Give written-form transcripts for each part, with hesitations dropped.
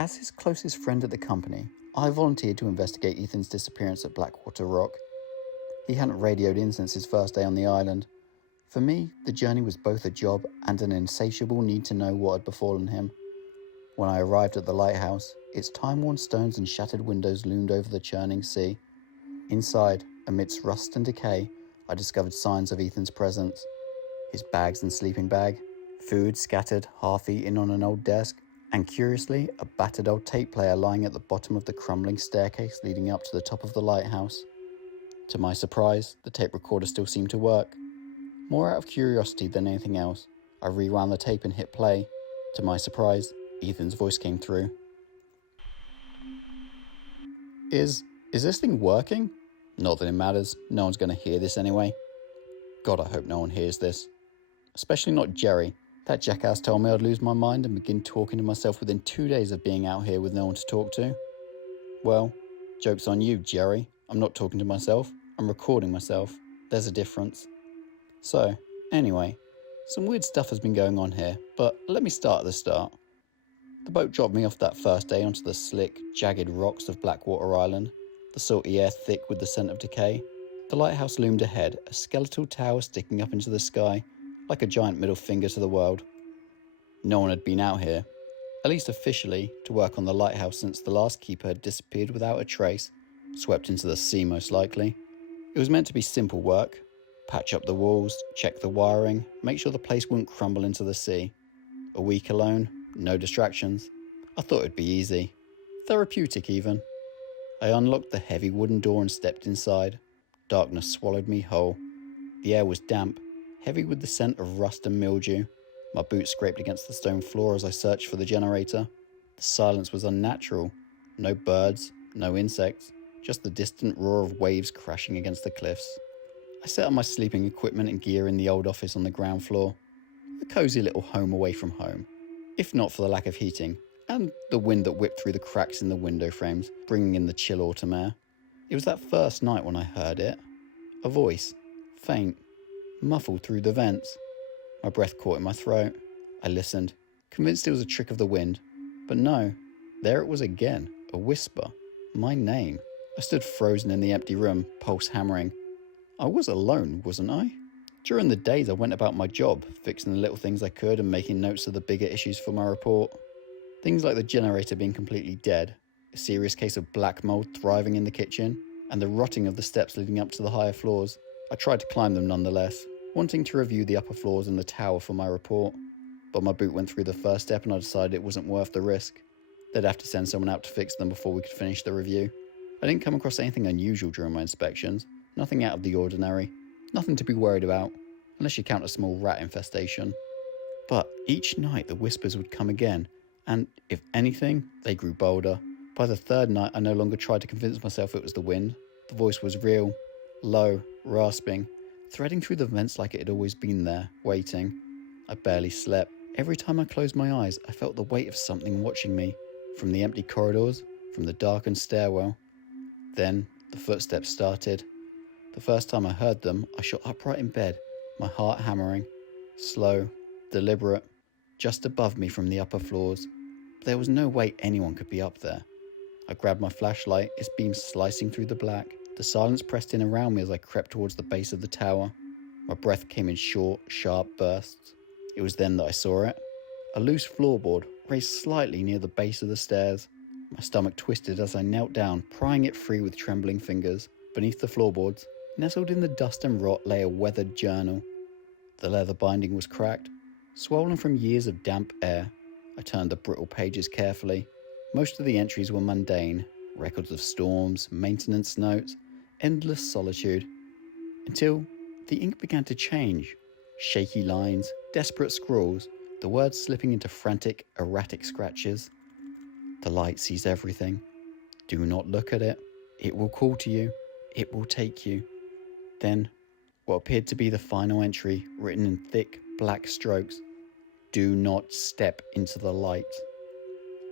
As his closest friend at the company, I volunteered to investigate Ethan's disappearance at Blackwater Rock. He hadn't radioed in since his first day on the island. For me, the journey was both a job and an insatiable need to know what had befallen him. When I arrived at the lighthouse, its time-worn stones and shattered windows loomed over the churning sea. Inside, amidst rust and decay, I discovered signs of Ethan's presence. His bags and sleeping bag, food scattered half-eaten on an old desk, and curiously, a battered old tape player lying at the bottom of the crumbling staircase leading up to the top of the lighthouse. To my surprise, the tape recorder still seemed to work. More out of curiosity than anything else, I rewound the tape and hit play. To my surprise, Ethan's voice came through. Is this thing working? Not that it matters, no one's going to hear this anyway. God, I hope no one hears this. Especially not Jerry. That jackass told me I'd lose my mind and begin talking to myself within 2 days of being out here with no one to talk to. Well, joke's on you, Jerry. I'm not talking to myself, I'm recording myself. There's a difference. So, anyway, some weird stuff has been going on here, but let me start at the start. The boat dropped me off that first day onto the slick, jagged rocks of Blackwater Island, the salty air thick with the scent of decay. The lighthouse loomed ahead, a skeletal tower sticking up into the sky, like a giant middle finger to the world. No one had been out here, at least officially, to work on the lighthouse since the last keeper had disappeared without a trace, swept into the sea most likely. It was meant to be simple work. Patch up the walls, check the wiring, make sure the place wouldn't crumble into the sea. A week alone, no distractions. I thought it'd be easy. Therapeutic even. I unlocked the heavy wooden door and stepped inside. Darkness swallowed me whole. The air was damp, heavy with the scent of rust and mildew. My boots scraped against the stone floor as I searched for the generator. The silence was unnatural. No birds, no insects, just the distant roar of waves crashing against the cliffs. I set up my sleeping equipment and gear in the old office on the ground floor. A cosy little home away from home, if not for the lack of heating, and the wind that whipped through the cracks in the window frames, bringing in the chill autumn air. It was that first night when I heard it. A voice, faint, muffled through the vents. My breath caught in my throat. I listened, convinced it was a trick of the wind. But no, there it was again, a whisper, my name. I stood frozen in the empty room, pulse hammering. I was alone, wasn't I? During the days I went about my job, fixing the little things I could and making notes of the bigger issues for my report. Things like the generator being completely dead, a serious case of black mold thriving in the kitchen, and the rotting of the steps leading up to the higher floors. I tried to climb them nonetheless, wanting to review the upper floors and the tower for my report. But my boot went through the first step and I decided it wasn't worth the risk. They'd have to send someone out to fix them before we could finish the review. I didn't come across anything unusual during my inspections. Nothing out of the ordinary, nothing to be worried about, unless you count a small rat infestation. But each night the whispers would come again, and if anything, they grew bolder. By the third night I no longer tried to convince myself it was the wind. The voice was real, low, rasping, threading through the vents like it had always been there, waiting. I barely slept. Every time I closed my eyes, I felt the weight of something watching me, from the empty corridors, from the darkened stairwell. Then the footsteps started. The first time I heard them, I shot upright in bed, my heart hammering. Slow, deliberate, just above me from the upper floors. But there was no way anyone could be up there. I grabbed my flashlight, its beam slicing through the black. The silence pressed in around me as I crept towards the base of the tower. My breath came in short, sharp bursts. It was then that I saw it. A loose floorboard, raised slightly near the base of the stairs. My stomach twisted as I knelt down, prying it free with trembling fingers. Beneath the floorboards, nestled in the dust and rot, lay a weathered journal. The leather binding was cracked, swollen from years of damp air. I turned the brittle pages carefully. Most of the entries were mundane, records of storms, maintenance notes, endless solitude. Until the ink began to change. Shaky lines, desperate scrawls, the words slipping into frantic, erratic scratches. The light sees everything. Do not look at it. It will call to you. It will take you. Then, what appeared to be the final entry, written in thick, black strokes. Do not step into the light.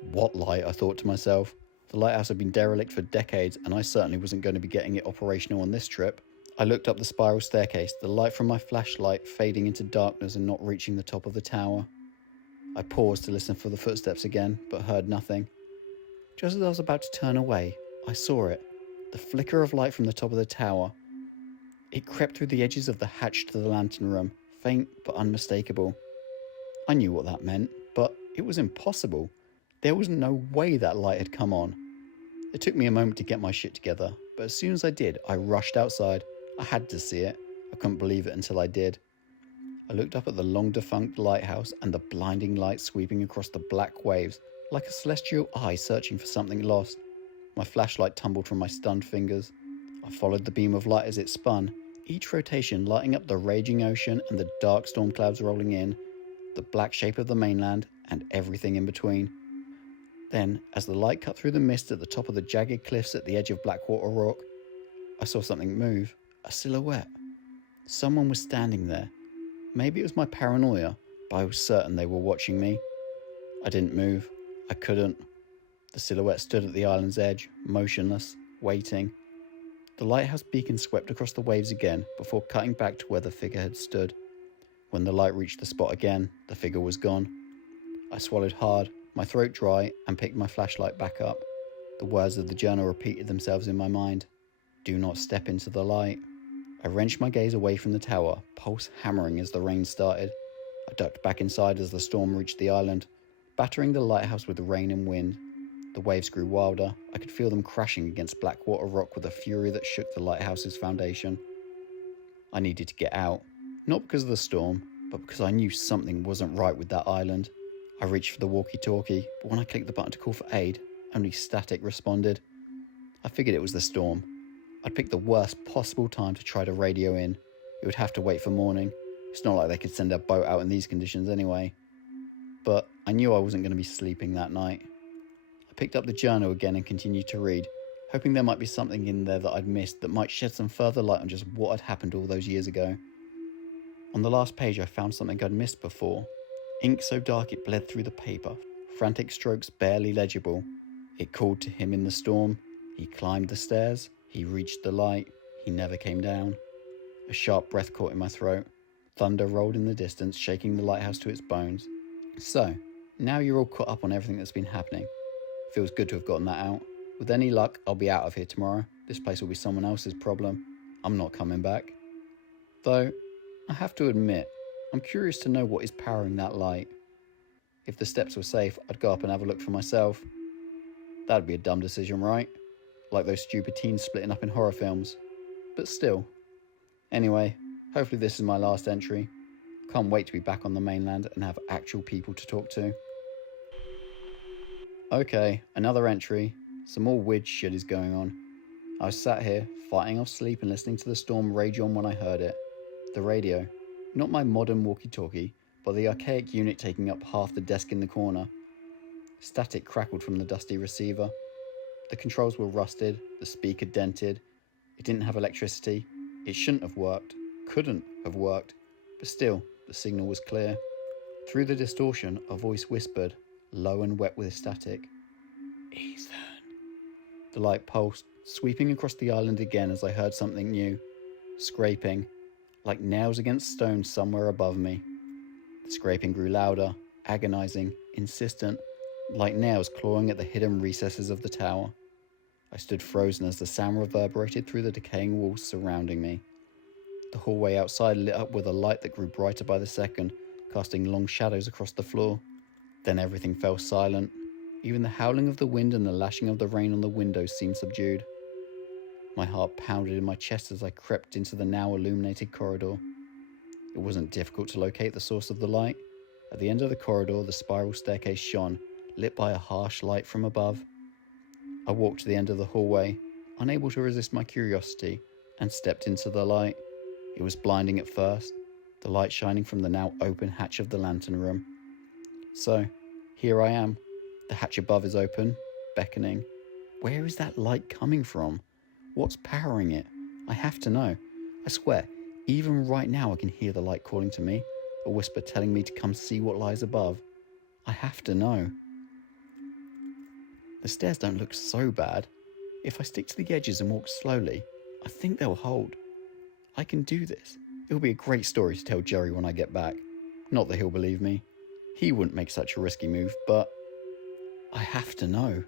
What light? I thought to myself. The lighthouse had been derelict for decades, and I certainly wasn't going to be getting it operational on this trip. I looked up the spiral staircase, the light from my flashlight fading into darkness and not reaching the top of the tower. I paused to listen for the footsteps again, but heard nothing. Just as I was about to turn away, I saw it, the flicker of light from the top of the tower. It crept through the edges of the hatch to the lantern room, faint but unmistakable. I knew what that meant, but it was impossible. There was no way that light had come on. It took me a moment to get my shit together, but as soon as I did, I rushed outside. I had to see it. I couldn't believe it until I did. I looked up at the long-defunct lighthouse and the blinding light sweeping across the black waves like a celestial eye searching for something lost. My flashlight tumbled from my stunned fingers. I followed the beam of light as it spun, each rotation lighting up the raging ocean and the dark storm clouds rolling in, the black shape of the mainland, and everything in between. Then, as the light cut through the mist at the top of the jagged cliffs at the edge of Blackwater Rock, I saw something move, a silhouette. Someone was standing there. Maybe it was my paranoia, but I was certain they were watching me. I didn't move. I couldn't. The silhouette stood at the island's edge, motionless, waiting. The lighthouse beacon swept across the waves again before cutting back to where the figure had stood. When the light reached the spot again, the figure was gone. I swallowed hard, my throat dry, and picked my flashlight back up. The words of the journal repeated themselves in my mind. Do not step into the light. I wrenched my gaze away from the tower, pulse hammering as the rain started. I ducked back inside as the storm reached the island, battering the lighthouse with rain and wind. The waves grew wilder. I could feel them crashing against Blackwater Rock with a fury that shook the lighthouse's foundation. I needed to get out, not because of the storm, but because I knew something wasn't right with that island. I reached for the walkie-talkie, but when I clicked the button to call for aid, only static responded. I figured it was the storm. I'd picked the worst possible time to try to radio in. It would have to wait for morning. It's not like they could send a boat out in these conditions anyway. But I knew I wasn't going to be sleeping that night. I picked up the journal again and continued to read, hoping there might be something in there that I'd missed that might shed some further light on just what had happened all those years ago. On the last page I found something I'd missed before. Ink so dark it bled through the paper, frantic strokes barely legible. It called to him in the storm. He climbed the stairs. He reached the light. He never came down. A sharp breath caught in my throat. Thunder rolled in the distance, shaking the lighthouse to its bones. So, now you're all caught up on everything that's been happening. Feels good to have gotten that out. With any luck, I'll be out of here tomorrow. This place will be someone else's problem. I'm not coming back. Though, I have to admit, I'm curious to know what is powering that light. If the steps were safe, I'd go up and have a look for myself. That'd be a dumb decision, right? Like those stupid teens splitting up in horror films. But still. Anyway, hopefully this is my last entry. Can't wait to be back on the mainland and have actual people to talk to. Okay, another entry. Some more weird shit is going on. I was sat here, fighting off sleep and listening to the storm rage on when I heard it. The radio. Not my modern walkie-talkie, but the archaic unit taking up half the desk in the corner. Static crackled from the dusty receiver. The controls were rusted, the speaker dented. It didn't have electricity. It shouldn't have worked, couldn't have worked, but still, the signal was clear. Through the distortion, a voice whispered, low and wet with static, "Ethan." The light pulsed, sweeping across the island again as I heard something new, scraping, like nails against stone somewhere above me. The scraping grew louder, agonizing, insistent, like nails clawing at the hidden recesses of the tower. I stood frozen as the sound reverberated through the decaying walls surrounding me. The hallway outside lit up with a light that grew brighter by the second, casting long shadows across the floor. Then everything fell silent. Even the howling of the wind and the lashing of the rain on the windows seemed subdued. My heart pounded in my chest as I crept into the now illuminated corridor. It wasn't difficult to locate the source of the light. At the end of the corridor, the spiral staircase shone, lit by a harsh light from above. I walked to the end of the hallway, unable to resist my curiosity, and stepped into the light. It was blinding at first, the light shining from the now open hatch of the lantern room. So, here I am. The hatch above is open, beckoning. Where is that light coming from? What's powering it? I have to know. I swear, even right now I can hear the light calling to me, a whisper telling me to come see what lies above. I have to know. The stairs don't look so bad. If I stick to the edges and walk slowly, I think they'll hold. I can do this. It'll be a great story to tell Jerry when I get back. Not that he'll believe me. He wouldn't make such a risky move, but I have to know.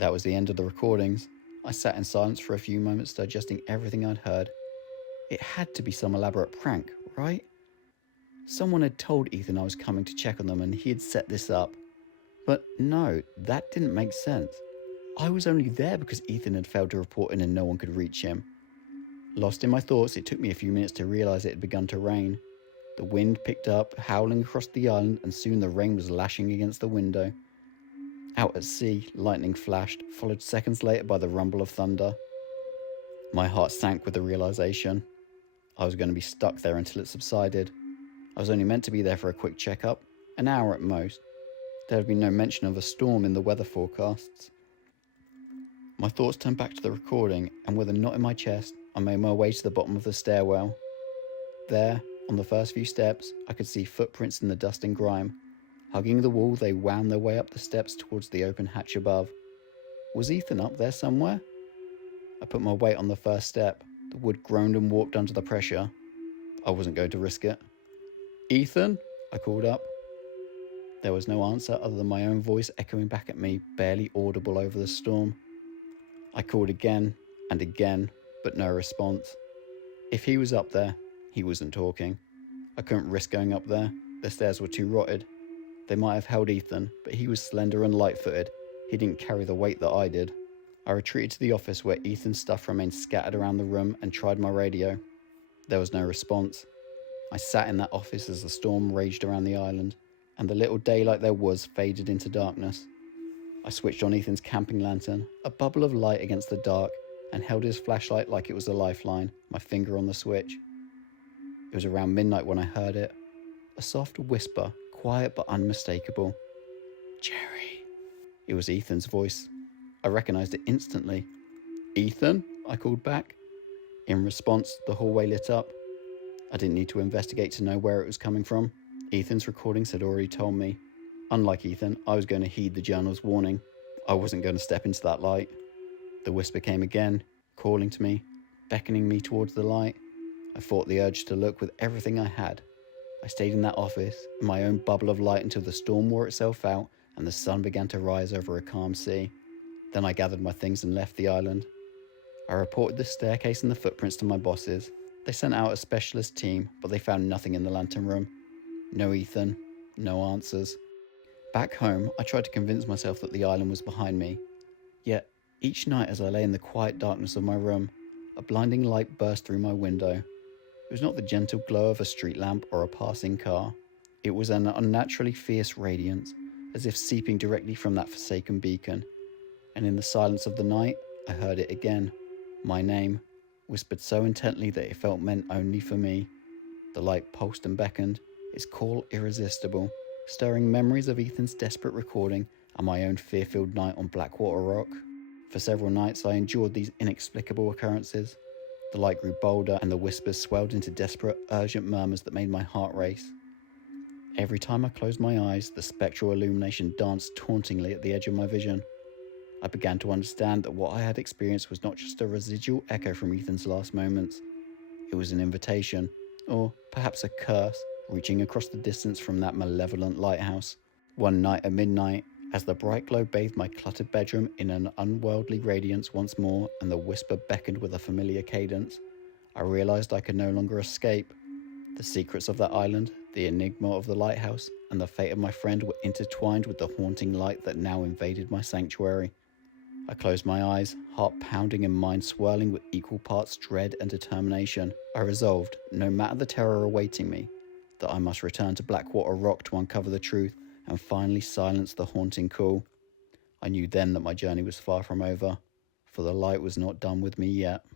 That was the end of the recordings. I sat in silence for a few moments, digesting everything I'd heard. It had to be some elaborate prank, right? Someone had told Ethan I was coming to check on them and he had set this up. But no, that didn't make sense. I was only there because Ethan had failed to report in and no one could reach him. Lost in my thoughts, it took me a few minutes to realise it had begun to rain. The wind picked up, howling across the island, and soon the rain was lashing against the window. Out at sea, lightning flashed, followed seconds later by the rumble of thunder. My heart sank with the realisation. I was going to be stuck there until it subsided. I was only meant to be there for a quick checkup, an hour at most. There had been no mention of a storm in the weather forecasts. My thoughts turned back to the recording, and with a knot in my chest, I made my way to the bottom of the stairwell. There, on the first few steps, I could see footprints in the dust and grime. Hugging the wall, they wound their way up the steps towards the open hatch above. Was Ethan up there somewhere? I put my weight on the first step. The wood groaned and warped under the pressure. I wasn't going to risk it. "Ethan?" I called up. There was no answer other than my own voice echoing back at me, barely audible over the storm. I called again and again, but no response. If he was up there, he wasn't talking. I couldn't risk going up there. The stairs were too rotted. They might have held Ethan, but he was slender and light-footed. He didn't carry the weight that I did. I retreated to the office where Ethan's stuff remained scattered around the room and tried my radio. There was no response. I sat in that office as the storm raged around the island, and the little daylight there was faded into darkness. I switched on Ethan's camping lantern, a bubble of light against the dark, and held his flashlight like it was a lifeline, my finger on the switch. It was around midnight when I heard it. A soft whisper, quiet but unmistakable. "Jerry." It was Ethan's voice. I recognised it instantly. "Ethan?" I called back. In response, the hallway lit up. I didn't need to investigate to know where it was coming from. Ethan's recordings had already told me. Unlike Ethan, I was going to heed the journal's warning. I wasn't going to step into that light. The whisper came again, calling to me, beckoning me towards the light. I fought the urge to look with everything I had. I stayed in that office, in my own bubble of light until the storm wore itself out and the sun began to rise over a calm sea. Then I gathered my things and left the island. I reported the staircase and the footprints to my bosses. They sent out a specialist team, but they found nothing in the lantern room. No Ethan, no answers. Back home, I tried to convince myself that the island was behind me. Yet, each night as I lay in the quiet darkness of my room, a blinding light burst through my window. It was not the gentle glow of a street lamp or a passing car. It was an unnaturally fierce radiance, as if seeping directly from that forsaken beacon. And in the silence of the night, I heard it again. My name, whispered so intently that it felt meant only for me. The light pulsed and beckoned, its call irresistible, stirring memories of Ethan's desperate recording and my own fear-filled night on Blackwater Rock. For several nights I endured these inexplicable occurrences. The light grew bolder and the whispers swelled into desperate, urgent murmurs that made my heart race. Every time I closed my eyes, the spectral illumination danced tauntingly at the edge of my vision. I began to understand that what I had experienced was not just a residual echo from Ethan's last moments. It was an invitation, or perhaps a curse, reaching across the distance from that malevolent lighthouse. One night at midnight, as the bright glow bathed my cluttered bedroom in an unworldly radiance once more and the whisper beckoned with a familiar cadence, I realised I could no longer escape. The secrets of that island, the enigma of the lighthouse, and the fate of my friend were intertwined with the haunting light that now invaded my sanctuary. I closed my eyes, heart pounding and mind swirling with equal parts dread and determination. I resolved, no matter the terror awaiting me, that I must return to Blackwater Rock to uncover the truth and finally silence the haunting call. I knew then that my journey was far from over, for the light was not done with me yet.